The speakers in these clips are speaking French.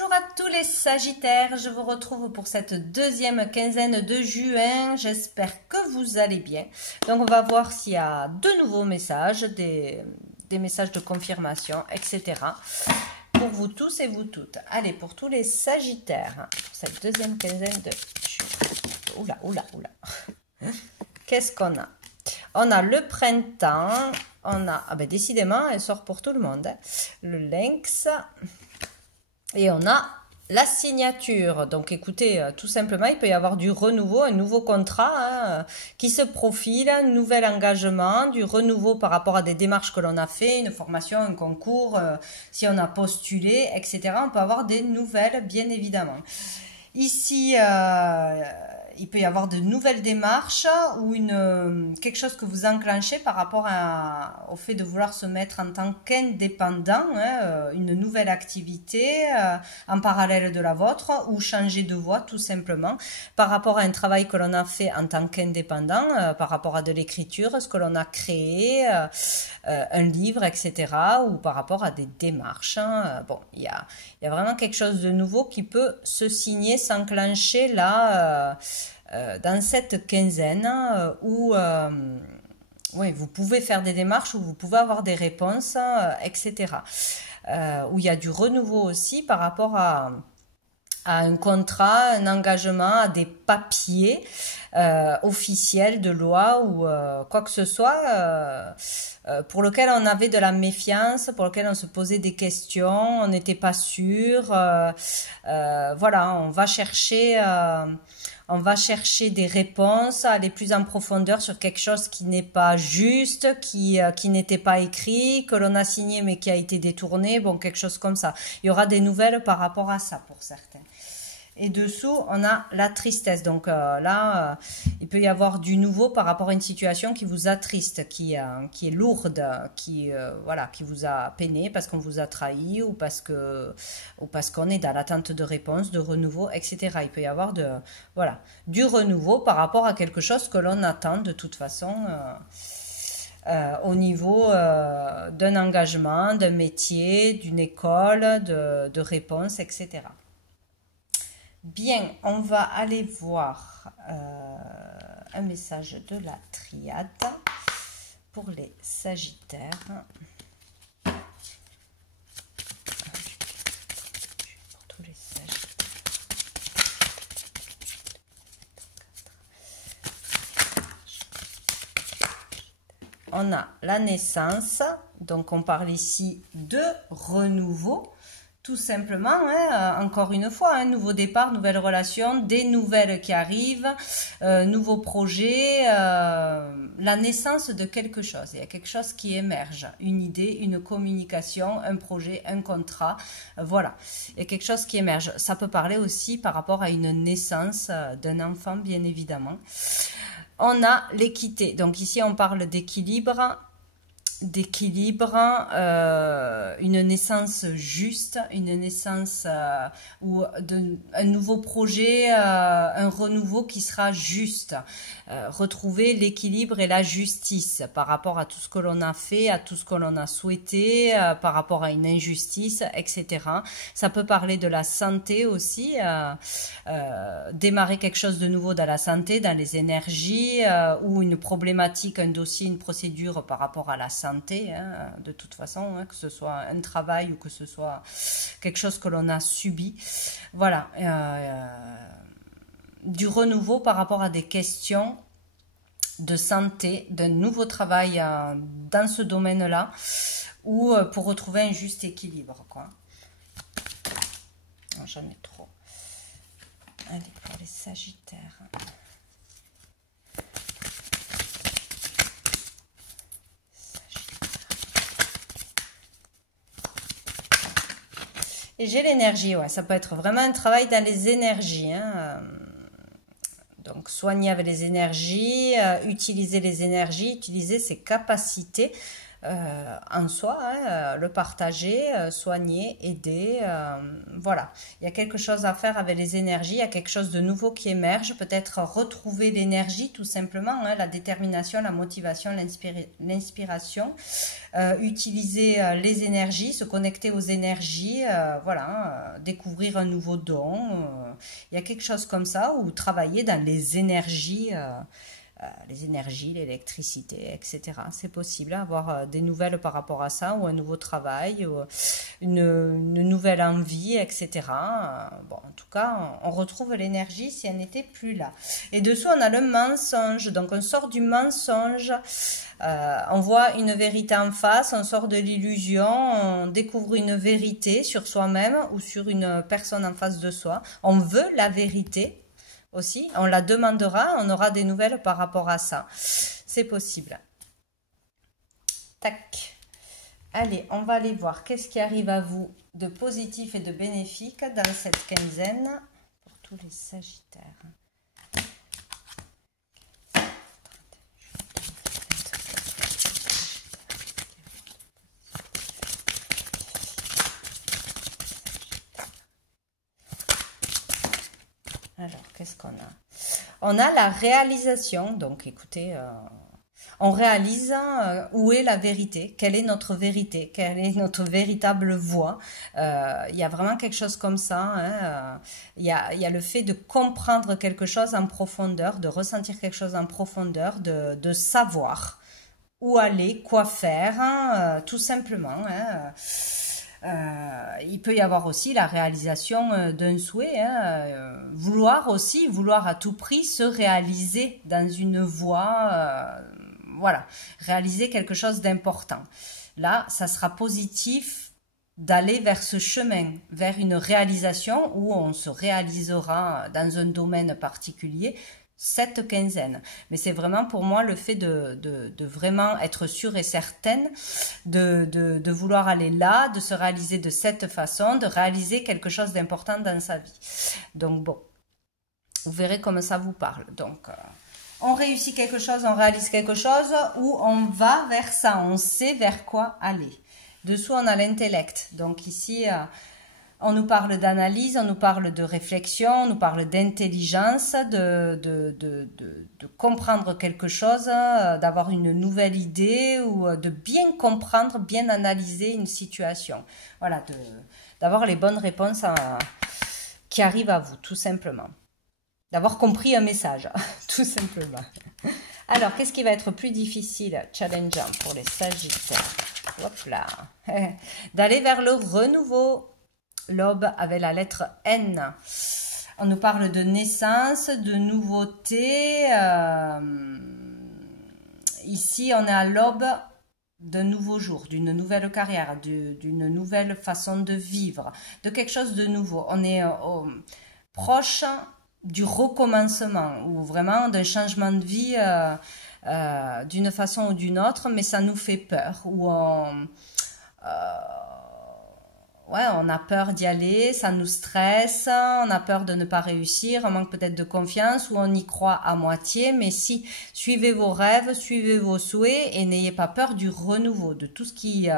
Bonjour à tous les Sagittaires, je vous retrouve pour cette deuxième quinzaine de juin, j'espère que vous allez bien. Donc on va voir s'il y a de nouveaux messages, des messages de confirmation, etc. pour vous tous et vous toutes. Allez, pour tous les Sagittaires, pour cette deuxième quinzaine de juin. Oula, oula, oula. Qu'est-ce qu'on a? On a le printemps, on a, décidément, elle sort pour tout le monde, hein. Le lynx. Et on a la signature. Donc écoutez, tout simplement, il peut y avoir du renouveau, un nouveau contrat qui se profile, un nouvel engagement, du renouveau par rapport à des démarches que l'on a fait, une formation, un concours, si on a postulé, etc. On peut avoir des nouvelles, bien évidemment. Ici, il peut y avoir de nouvelles démarches ou quelque chose que vous enclenchez par rapport au fait de vouloir se mettre en tant qu'indépendant, une nouvelle activité en parallèle de la vôtre ou changer de voie tout simplement par rapport à un travail que l'on a fait en tant qu'indépendant, par rapport à de l'écriture, ce que l'on a créé, un livre, etc. ou par rapport à des démarches. Bon, il y a vraiment quelque chose de nouveau qui peut se signer, s'enclencher là dans cette quinzaine où oui, vous pouvez faire des démarches, où vous pouvez avoir des réponses, etc. Où il y a du renouveau aussi par rapport à un contrat, un engagement, à des papiers officiels de loi ou quoi que ce soit pour lequel on avait de la méfiance, pour lequel on se posait des questions, on n'était pas sûr. Voilà, on va chercher des réponses, aller plus en profondeur sur quelque chose qui n'est pas juste, qui n'était pas écrit, que l'on a signé mais qui a été détourné, bon, quelque chose comme ça. Il y aura des nouvelles par rapport à ça pour certains. Et dessous, on a la tristesse. Donc là, il peut y avoir du nouveau par rapport à une situation qui vous attriste, qui est lourde, voilà, qui vous a peiné parce qu'on vous a trahi ou parce qu'on est dans l'attente de réponses, de renouveau, etc. Il peut y avoir du renouveau par rapport à quelque chose que l'on attend de toute façon. Au niveau d'un engagement, d'un métier, d'une école, de réponses, etc. Bien, on va aller voir un message de la triade pour les Sagittaires. Pour tous les Sagittaires. On a la naissance, donc on parle ici de renouveau. Tout simplement, hein, encore une fois, un nouveau départ, nouvelle relation, des nouvelles qui arrivent, nouveaux projets, la naissance de quelque chose. Il y a quelque chose qui émerge, une idée, une communication, un projet, un contrat, voilà. Il y a quelque chose qui émerge. Ça peut parler aussi par rapport à une naissance d'un enfant, bien évidemment. On a l'équité. Donc ici, on parle d'équilibre, une naissance juste, une naissance ou un nouveau projet, un renouveau qui sera juste. Retrouver l'équilibre et la justice par rapport à tout ce que l'on a fait, à tout ce que l'on a souhaité, par rapport à une injustice, etc. Ça peut parler de la santé aussi, démarrer quelque chose de nouveau dans la santé, dans les énergies, ou une problématique, un dossier, une procédure par rapport à la santé, hein, de toute façon, hein, que ce soit un travail ou que ce soit quelque chose que l'on a subi. Voilà, du renouveau par rapport à des questions de santé, d'un nouveau travail dans ce domaine-là, ou pour retrouver un juste équilibre, quoi. J'en ai trop. Allez, pour les Sagittaires. Et j'ai l'énergie, ouais, ça peut être vraiment un travail dans les énergies, hein. Donc, soigner avec les énergies, utiliser les énergies, utiliser ses capacités en soi, hein, le partager, soigner, aider, voilà. Il y a quelque chose à faire avec les énergies, il y a quelque chose de nouveau qui émerge, peut-être retrouver l'énergie tout simplement, hein, la détermination, la motivation, l'inspiration, utiliser les énergies, se connecter aux énergies, voilà, découvrir un nouveau don, il y a quelque chose comme ça, ou travailler dans les énergies, l'électricité, etc. C'est possible, avoir des nouvelles par rapport à ça, ou un nouveau travail, ou une nouvelle envie, etc. Bon, en tout cas, on retrouve l'énergie si elle n'était plus là. Et dessous, on a le mensonge. Donc, on sort du mensonge, on voit une vérité en face, on sort de l'illusion, on découvre une vérité sur soi-même ou sur une personne en face de soi. On veut la vérité aussi, on la demandera, on aura des nouvelles par rapport à ça. C'est possible. Tac. Allez, on va aller voir qu'est-ce qui arrive à vous de positif et de bénéfique dans cette quinzaine pour tous les Sagittaires. Alors, qu'est-ce qu'on a? On a la réalisation, donc écoutez, on réalise où est la vérité, quelle est notre vérité, quelle est notre véritable voix. Il y a vraiment quelque chose comme ça, hein, il y a le fait de comprendre quelque chose en profondeur, de ressentir quelque chose en profondeur, de savoir où aller, quoi faire, hein, tout simplement, hein. Il peut y avoir aussi la réalisation d'un souhait, hein, vouloir à tout prix se réaliser dans une voie, voilà, réaliser quelque chose d'important. Là, ça sera positif d'aller vers ce chemin, vers une réalisation où on se réalisera dans un domaine particulier, cette quinzaine. Mais c'est vraiment pour moi le fait de vraiment être sûre et certaine de vouloir aller là, de se réaliser de cette façon, de réaliser quelque chose d'important dans sa vie. Donc bon, vous verrez comme ça vous parle. Donc on réussit quelque chose, on réalise quelque chose, ou on va vers ça, on sait vers quoi aller. Dessous on a l'intellect. Donc ici on nous parle d'analyse, on nous parle de réflexion, on nous parle d'intelligence, de comprendre quelque chose, d'avoir une nouvelle idée ou de bien comprendre, bien analyser une situation. Voilà, d'avoir les bonnes réponses qui arrivent à vous, tout simplement. D'avoir compris un message, tout simplement. Alors, qu'est-ce qui va être plus difficile, challengeant pour les Sagittaires? Hop là. D'aller vers le renouveau. L'aube avec la lettre N. On nous parle de naissance, de nouveauté. Ici, on est à l'aube d'un nouveau jour, d'une nouvelle carrière, d'une nouvelle façon de vivre, de quelque chose de nouveau. On est proche du recommencement ou vraiment d'un changement de vie d'une façon ou d'une autre, mais ça nous fait peur. Ou ouais, on a peur d'y aller, ça nous stresse, on a peur de ne pas réussir, on manque peut-être de confiance ou on y croit à moitié. Mais si, suivez vos rêves, suivez vos souhaits et n'ayez pas peur du renouveau, de tout ce qui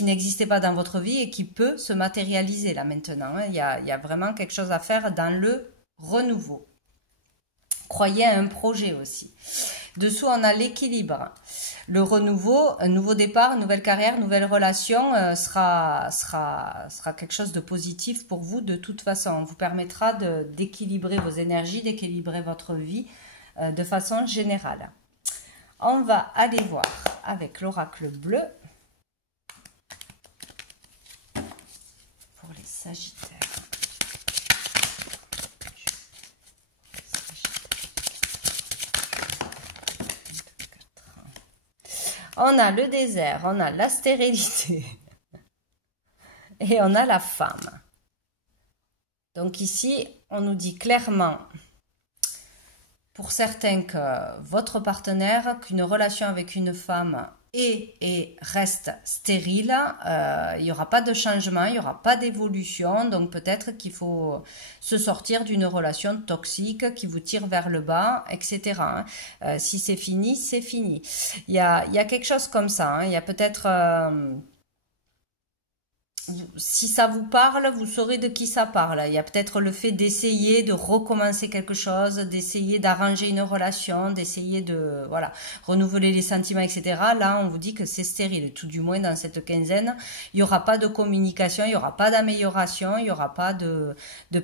n'existait pas dans votre vie et qui peut se matérialiser là maintenant. Il y a vraiment quelque chose à faire dans le renouveau. Croyez à un projet aussi. Dessous, on a l'équilibre. Le renouveau, un nouveau départ, une nouvelle carrière, une nouvelle relation sera quelque chose de positif pour vous de toute façon. On vous permettra d'équilibrer vos énergies, d'équilibrer votre vie de façon générale. On va aller voir avec l'oracle bleu pour les Sagittaires. On a le désert, on a la stérilité et on a la femme. Donc ici, on nous dit clairement, pour certains, que votre partenaire, qu'une relation avec une femme et reste stérile, il n'y aura pas de changement, il n'y aura pas d'évolution, donc peut-être qu'il faut se sortir d'une relation toxique qui vous tire vers le bas, etc. Si c'est fini, c'est fini. Il y a quelque chose comme ça, il y a peut-être... si ça vous parle, vous saurez de qui ça parle. Il y a peut-être le fait d'essayer de recommencer quelque chose, d'essayer d'arranger une relation, d'essayer de voilà renouveler les sentiments, etc. Là, on vous dit que c'est stérile. Tout du moins dans cette quinzaine, il n'y aura pas de communication, il n'y aura pas d'amélioration, il n'y aura pas de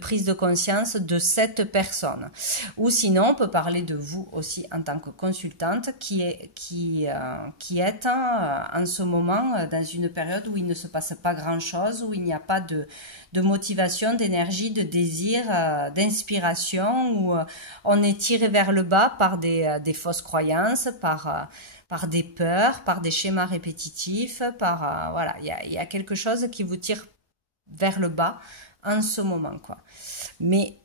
prise de conscience de cette personne. Ou sinon, on peut parler de vous aussi en tant que consultante qui êtes en ce moment dans une période où il ne se passe pas grand-chose, où il n'y a pas de motivation, d'énergie, de désir, d'inspiration, où on est tiré vers le bas par des fausses croyances, par des peurs, par des schémas répétitifs, voilà, il y a quelque chose qui vous tire vers le bas en ce moment, quoi. Mais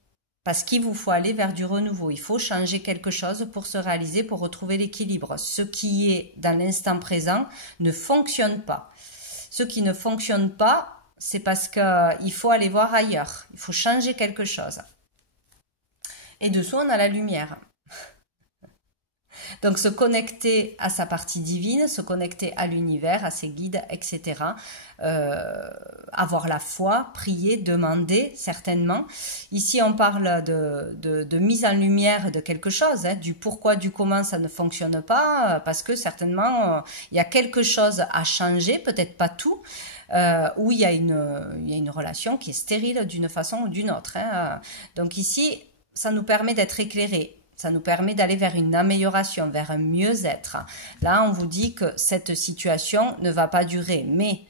parce qu'il vous faut aller vers du renouveau, il faut changer quelque chose pour se réaliser, pour retrouver l'équilibre. Ce qui est dans l'instant présent ne fonctionne pas. Ce qui ne fonctionne pas, c'est parce qu'il faut aller voir ailleurs. Il faut changer quelque chose. Et dessous, on a la lumière. Donc, se connecter à sa partie divine, se connecter à l'univers, à ses guides, etc. Avoir la foi, prier, demander, certainement. Ici, on parle de mise en lumière de quelque chose, du pourquoi, du comment ça ne fonctionne pas, parce que certainement, il y a quelque chose à changer, peut-être pas tout, où il y a une relation qui est stérile d'une façon ou d'une autre. Donc ici, ça nous permet d'être éclairés. Ça nous permet d'aller vers une amélioration, vers un mieux-être. Là, on vous dit que cette situation ne va pas durer, mais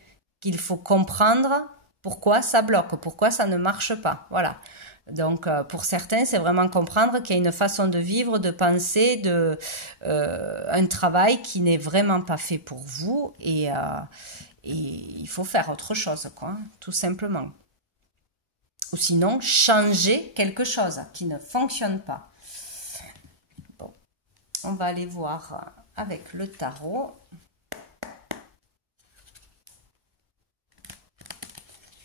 qu'il faut comprendre pourquoi ça bloque, pourquoi ça ne marche pas. Voilà. Donc, pour certains, c'est vraiment comprendre qu'il y a une façon de vivre, de penser, un travail qui n'est vraiment pas fait pour vous et il faut faire autre chose, quoi, tout simplement. Ou sinon, changer quelque chose qui ne fonctionne pas. On va aller voir avec le tarot.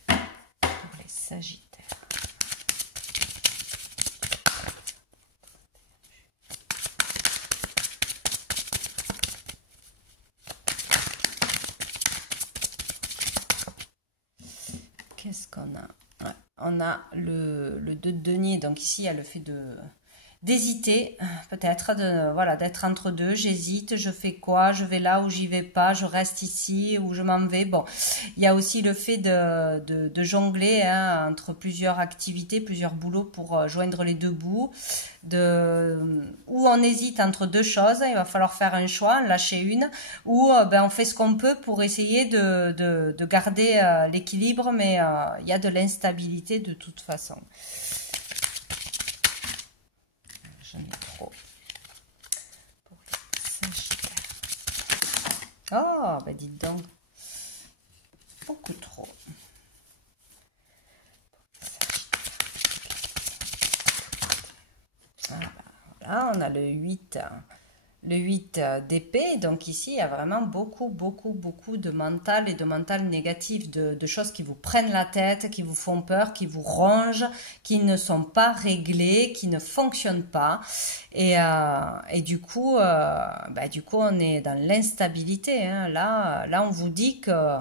Pour les Sagittaires. Qu'est-ce qu'on a? Ouais, on a le 2 de denier. Donc ici, il y a le fait d'hésiter, peut-être, voilà, d'être entre deux. J'hésite, je fais quoi? Je vais là ou j'y vais pas? Je reste ici ou je m'en vais? Bon, il y a aussi le fait de jongler entre plusieurs activités, plusieurs boulots pour joindre les deux bouts. Ou on hésite entre deux choses, il va falloir faire un choix, en lâcher une, ou on fait ce qu'on peut pour essayer de garder l'équilibre, mais il y a de l'instabilité de toute façon. J'en ai trop. Pour les Sagittaires. Oh, ben dites donc. Beaucoup trop. Voilà, on a le 8 d'épée. Donc ici, il y a vraiment beaucoup de mental et de mental négatif, de choses qui vous prennent la tête, qui vous font peur, qui vous rongent, qui ne sont pas réglées, qui ne fonctionnent pas. Et du coup, on est dans l'instabilité. Là, on vous dit que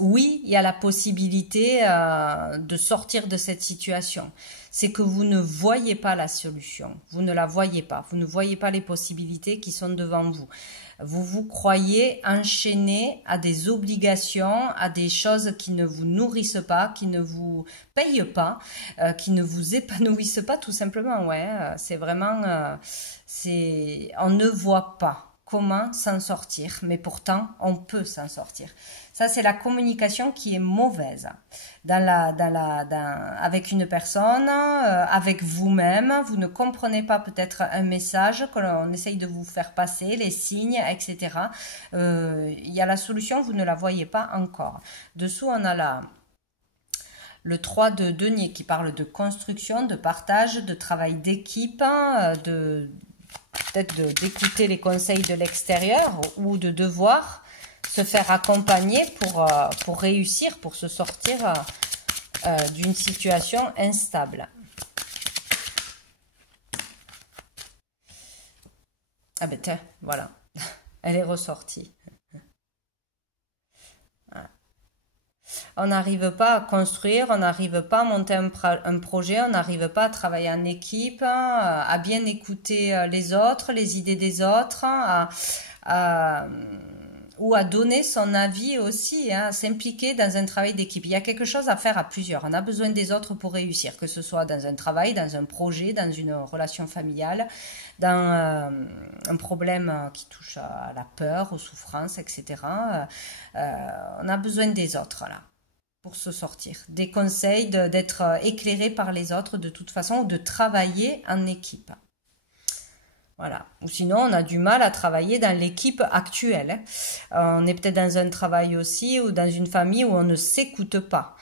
oui, il y a la possibilité de sortir de cette situation. C'est que vous ne voyez pas la solution, vous ne la voyez pas, vous ne voyez pas les possibilités qui sont devant vous. Vous vous croyez enchaîné à des obligations, à des choses qui ne vous nourrissent pas, qui ne vous payent pas, qui ne vous épanouissent pas tout simplement. Ouais, c'est vraiment, on ne voit pas comment s'en sortir, mais pourtant on peut s'en sortir. Ça, c'est la communication qui est mauvaise avec une personne, avec vous-même. Vous ne comprenez pas peut-être un message que l'on essaye de vous faire passer, les signes, etc. Il y a la solution, vous ne la voyez pas encore. Dessous, on a le 3 de denier qui parle de construction, de partage, de travail d'équipe, peut-être d'écouter les conseils de l'extérieur ou de devoir se faire accompagner pour réussir, pour se sortir d'une situation instable. Ah ben tiens, voilà, elle est ressortie. On n'arrive pas à construire, on n'arrive pas à monter un projet, on n'arrive pas à travailler en équipe, à bien écouter les autres, les idées des autres, ou à donner son avis aussi, à s'impliquer dans un travail d'équipe. Il y a quelque chose à faire à plusieurs. On a besoin des autres pour réussir, que ce soit dans un travail, dans un projet, dans une relation familiale, dans un problème qui touche à la peur, aux souffrances, etc. On a besoin des autres là pour se sortir. Des conseils, d'être éclairé par les autres de toute façon, ou de travailler en équipe. Voilà. Ou sinon, on a du mal à travailler dans l'équipe actuelle. On est peut-être dans un travail aussi ou dans une famille où on ne s'écoute pas.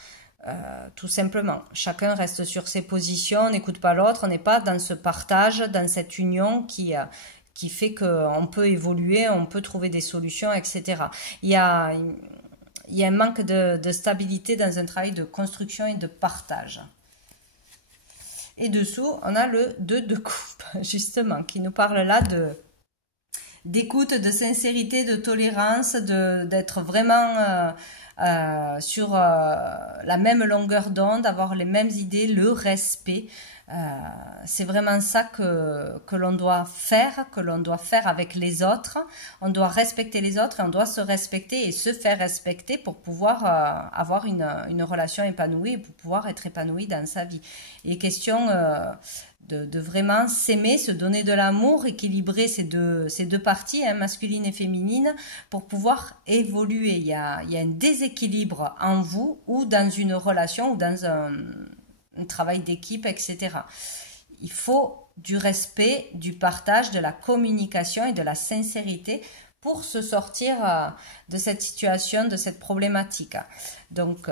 Tout simplement. Chacun reste sur ses positions, on n'écoute pas l'autre, on n'est pas dans ce partage, dans cette union qui fait qu'on peut évoluer, on peut trouver des solutions, etc. Il y a un manque de stabilité dans un travail de construction et de partage. Et dessous, on a le 2 de coupe, justement, qui nous parle là d'écoute, de sincérité, de tolérance, d'être vraiment sur la même longueur d'onde, d'avoir les mêmes idées, le respect. C'est vraiment ça que l'on doit faire avec les autres. On doit respecter les autres et on doit se respecter et se faire respecter pour pouvoir avoir une relation épanouie et pour pouvoir être épanoui dans sa vie. Il est question de vraiment s'aimer, se donner de l'amour, équilibrer ces deux parties, hein, masculine et féminine, pour pouvoir évoluer. Il y a un déséquilibre en vous ou dans une relation ou dans un travail d'équipe, etc. Il faut du respect, du partage, de la communication et de la sincérité pour se sortir de cette situation, de cette problématique. Donc,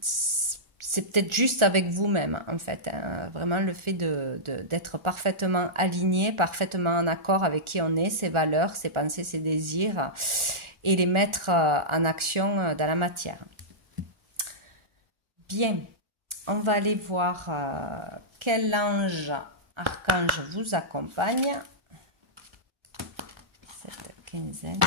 c'est peut-être juste avec vous-même, en fait. Hein. Vraiment, le fait d'être parfaitement aligné, parfaitement en accord avec qui on est, ses valeurs, ses pensées, ses désirs, et les mettre en action dans la matière. Bien. On va aller voir quel ange, archange vous accompagne. Cette quinzaine.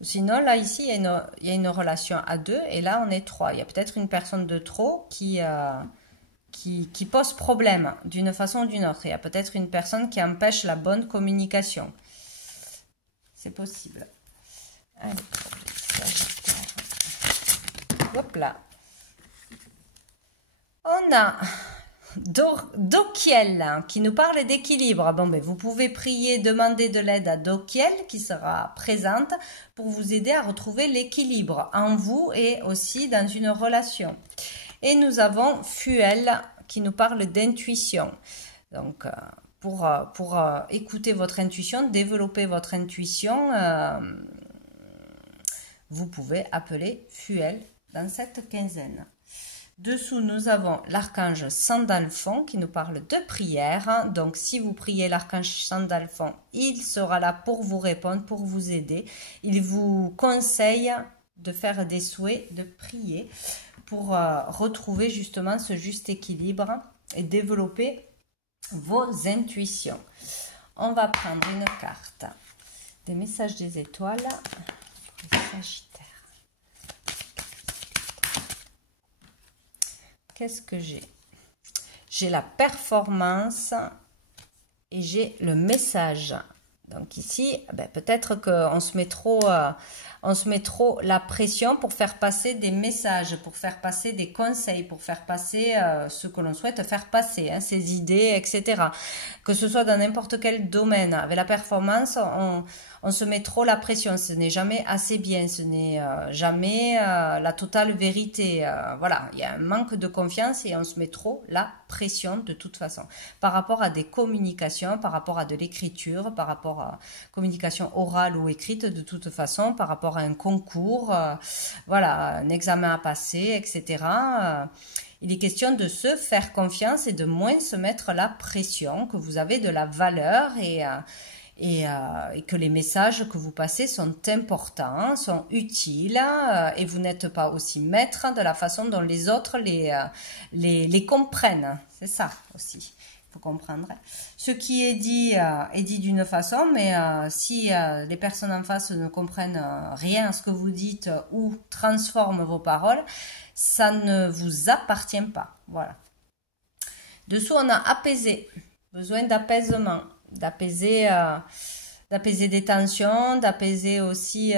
Sinon, là, ici, il y a une relation à deux et là, on est trois. Il y a peut-être une personne de trop qui pose problème d'une façon ou d'une autre. Il y a peut-être une personne qui empêche la bonne communication. C'est possible. Allez, hop là. On a Dokiel qui nous parle d'équilibre. Bon, ben, vous pouvez prier, demander de l'aide à Dokiel qui sera présente pour vous aider à retrouver l'équilibre en vous et aussi dans une relation. Et nous avons Fuel qui nous parle d'intuition. Donc, pour écouter votre intuition, développer votre intuition, vous pouvez appeler Fuel dans cette quinzaine. Dessous, nous avons l'archange Sandalphon qui nous parle de prière. Donc, si vous priez l'archange Sandalphon, il sera là pour vous répondre, pour vous aider. Il vous conseille de faire des souhaits, de prier pour retrouver justement ce juste équilibre et développer vos intuitions. On va prendre une carte des messages des étoiles pour les Sagittaires. Qu'est-ce que j'ai? J'ai la performance et j'ai le message. Donc ici, ben, peut-être qu'on se met trop la pression pour faire passer des messages, pour faire passer des conseils, pour faire passer ce que l'on souhaite faire passer, hein, ses idées, etc. Que ce soit dans n'importe quel domaine. Avec la performance, on se met trop la pression. Ce n'est jamais assez bien, ce n'est jamais la totale vérité. Voilà, il y a un manque de confiance et on se met trop la pression de toute façon. Par rapport à des communications, par rapport à de l'écriture, par rapport à communication orale ou écrite de toute façon, par rapport rapport à un concours, voilà, un examen à passer, etc. Il est question de se faire confiance et de moins se mettre la pression, que vous avez de la valeur et que les messages que vous passez sont importants, sont utiles et vous n'êtes pas aussi maître de la façon dont les autres les comprennent. C'est ça aussi. Vous comprendrez. Ce qui est dit d'une façon, mais si les personnes en face ne comprennent rien à ce que vous dites ou transforment vos paroles, ça ne vous appartient pas. Voilà. Dessous, on a apaisé. Besoin d'apaisement, d'apaiser des tensions, d'apaiser aussi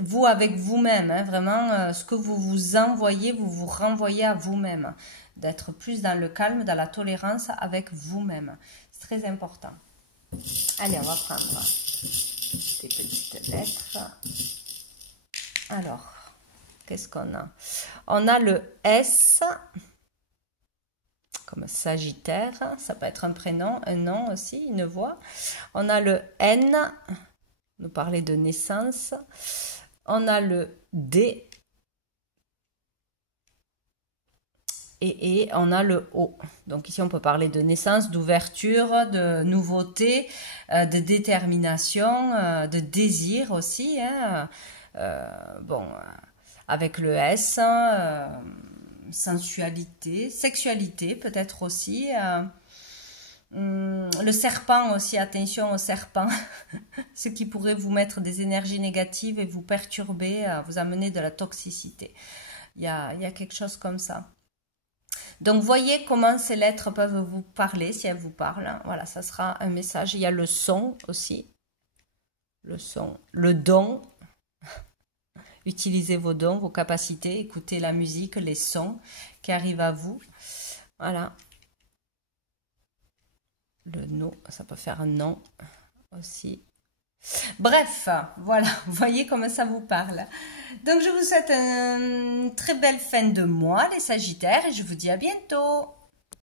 vous avec vous-même, hein, vraiment ce que vous vous envoyez, vous vous renvoyez à vous-même, d'être plus dans le calme, dans la tolérance avec vous-même. C'est très important. Allez, on va prendre des petites lettres. Alors, qu'est-ce qu'on a? On a le S, comme Sagittaire, ça peut être un prénom, un nom aussi, une voix. On a le N, nous parler de naissance. On a le D. Et on a le O. Donc ici, on peut parler de naissance, d'ouverture, de nouveauté, de détermination, de désir aussi. Hein. Bon, avec le S, sensualité, sexualité peut-être aussi. Le serpent aussi, attention au serpent, ce qui pourrait vous mettre des énergies négatives et vous perturber, vous amener de la toxicité. Il y a quelque chose comme ça. Donc, voyez comment ces lettres peuvent vous parler, si elles vous parlent. Hein. Voilà, ça sera un message. Il y a le son aussi. Le son. Le don. Utilisez vos dons, vos capacités. Écoutez la musique, les sons qui arrivent à vous. Voilà. Le no, ça peut faire un non aussi. Bref, voilà, vous voyez comment ça vous parle. Donc, je vous souhaite une très belle fin de mois, les Sagittaires, et je vous dis à bientôt.